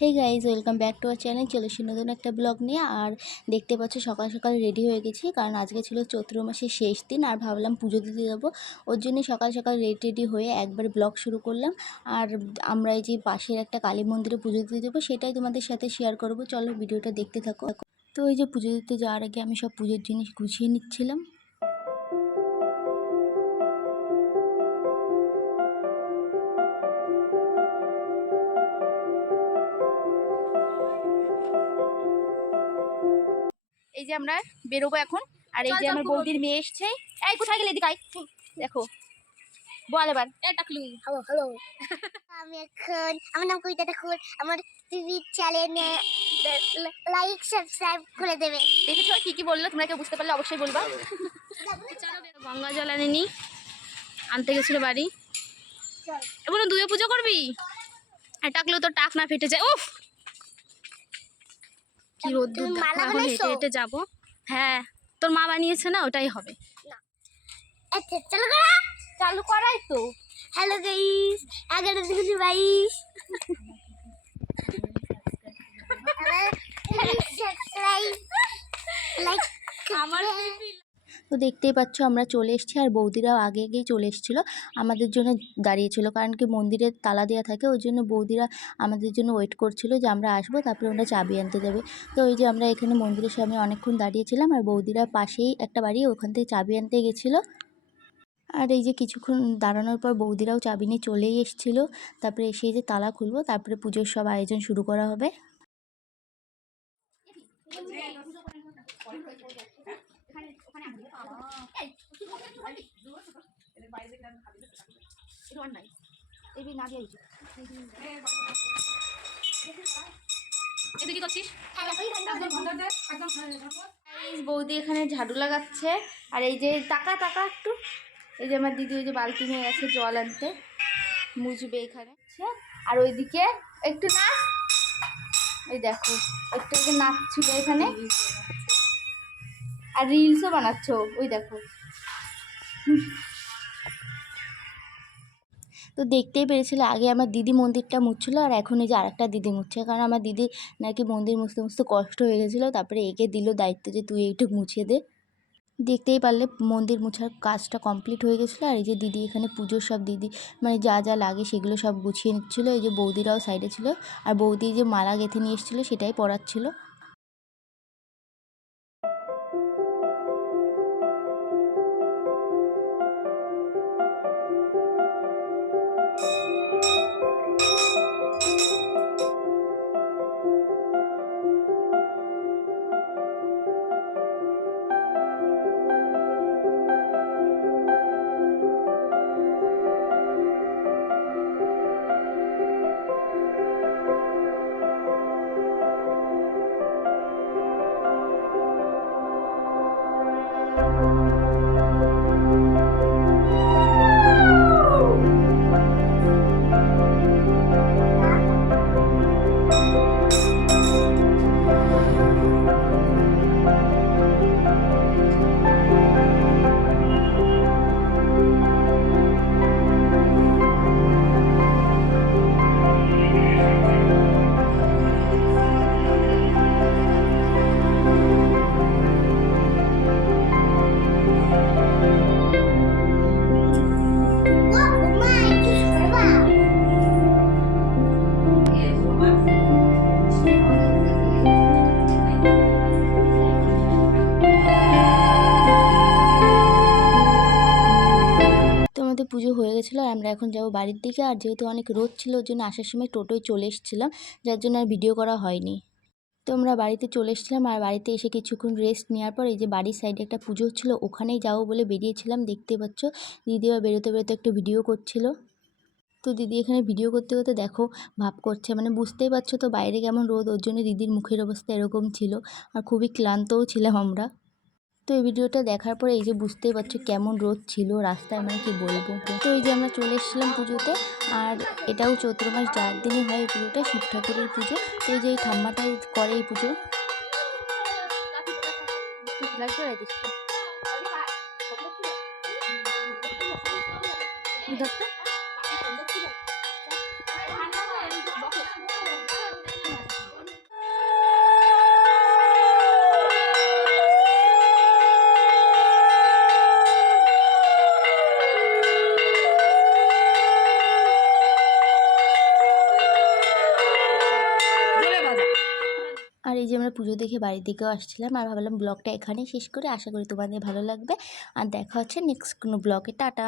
Hey guys, welcome back to our channel. চলে এসেছি নতুন একটা ব্লগ নিয়ে। আর দেখতে পাচ্ছ সকাল সকাল রেডি হয়ে গেছি, কারণ আজকে ছিল চৈত্র মাসের শেষ দিন আর ভাবলাম পুজো দিতে যাবো। ওর জন্যই সকাল সকাল রেডি হয়ে একবার ব্লগ শুরু করলাম। আর আমরা এই যে পাশের একটা কালী মন্দিরে পুজো দিতে যাবো, সেটাই তোমাদের সাথে শেয়ার করব। চলো ভিডিওটা দেখতে থাকো। তো এই যে পুজো দিতে যাওয়ার আগে আমি সব পুজোর জিনিস গুছিয়ে নিচ্ছিলাম। এই যে আমরা বেরোবো এখন। আর এই যে আমার বৌদির মেয়ে এসছে। এই কোথায় গেলে? এদিকে আয়, দেখো বল এবার। হ্যালো হ্যালো আমার নাম কবিতা ঠাকুর। আমার টিভি চ্যানেলে লাইক সাবস্ক্রাইব করে দেবে। দেখেছো কি কি বললো? তোমরা কেউ বুঝতে পারলে অবশ্যই বলবা। গঙ্গা জল আনেনি, আনতে গেছিল বাড়ি। এখন দুয়ে পুজো করবি? টাকলেও তো টাক না ফেটে যায়। উফ কি রোদ্দুর, এখন হেঁটে হেঁটে যাবো। হ্যাঁ, তোর মা বানিয়েছে না, ওটাই হবে। আচ্ছা চলো করা চালু করাই তো। হ্যালো গাইস, 11:22 সাবস্ক্রাইব লাইক আমার তো দেখতেই পাচ্ছ আমরা চলে এসেছি। আর বৌদিরাও আগে আগেই চলে এসেছিলো, আমাদের জন্য দাঁড়িয়েছিল। কারণ কি মন্দিরে তালা দেওয়া থাকে, ওই জন্য বৌদিরা আমাদের জন্য ওয়েট করছিল যে আমরা আসবো, তারপরে ওরা চাবি আনতে যাবে। তো ওই যে আমরা এখানে মন্দিরের সামনে অনেকক্ষণ দাঁড়িয়েছিলাম, আর বৌদিরা পাশেই একটা বাড়ি, ওখান থেকে চাবি আনতে গেছিলো। আর এই যে কিছুক্ষণ দাঁড়ানোর পর বৌদিরাও চাবি নিয়ে চলেই এসেছিলো। তারপরে এসে যে তালা খুলবো, তারপরে পুজোর সব আয়োজন শুরু করা হবে। বৌদি এখানে ঝাড়ু লাগাচ্ছে। আর এই যে টাকা টাকা একটু, এই যে আমার দিদি ওই যে বালতি নিয়ে গেছে জল আনতে, মুছবে এখানে। আর ওইদিকে একটু নাচ, এই দেখো একটু নাচছিল এখানে। আর রিলসও বানাচ্ছ, ওই দেখো। তো দেখতেই পেরেছিল আগে আমার দিদি মন্দিরটা মুছছিল, আর এখন এই যে আরেকটা দিদি মুছছে। কারণ আমার দিদি নাকি মন্দির মুছতে মুছতে কষ্ট হয়ে গেছিলো, তারপরে একে দিল দায়িত্ব যে তুই একটু মুছিয়ে দে। দেখতেই পারলে মন্দির মুছার কাজটা কমপ্লিট হয়ে গেছিলো। আর এই যে দিদি এখানে পুজোর সব দিদি মানে যা যা লাগে সেগুলো সব গুছিয়ে নিচ্ছিলো। এই যে বৌদিরাও সাইডে ছিল, আর বৌদি যে মালা গেঁথে নিয়ে এসেছিলো সেটাই পরাচ্ছিল। পুজো হয়ে গেছিলো, আর আমরা এখন যাবো বাড়ির দিকে। আর যেহেতু অনেক রোদ ছিল, ওর জন্য আসার সময় টোটোয় চলে এসেছিলাম, যার জন্য আর ভিডিও করা হয়নি। তো আমরা বাড়িতে চলে এসেছিলাম, আর বাড়িতে এসে কিছুক্ষণ রেস্ট নেওয়ার পর এই যে বাড়ির সাইডে একটা পুজো হচ্ছিলো, ওখানেই যাবো বলে বেরিয়েছিলাম। দেখতে পাচ্ছ দিদিও বেরোতে বেরোতে একটু ভিডিও করছিল। তো দিদি এখানে ভিডিও করতে করতে দেখো ভাব করছে, মানে বুঝতেই পারছো তো বাইরে কেমন রোদ, ওর জন্য দিদির মুখের অবস্থা এরকম ছিল। আর খুবই ক্লান্তও ছিলাম আমরা। তো এই ভিডিওটা দেখার পরে এই যে বুঝতেই পারছো কেমন রোদ ছিল রাস্তায়, মানে কি বলবো। তো এই যে আমরা চলে এসেছিলাম পুজোতে। আর এটাও চৈত্র মাস 4 দিনই হয় এই পুজোটা, শিব ঠাকুরের পুজো। তো এই যে এই ঠাম্মাটাই করে এই পুজো। এই যে আমরা পুজো দেখে বাড়ির দিকেও আসছিলাম, আর ভাবলাম ব্লগটা এখানেই শেষ করে, আশা করি তোমাদের ভালো লাগবে। আর দেখা হচ্ছে নেক্সট কোনো ব্লগে। টাটা।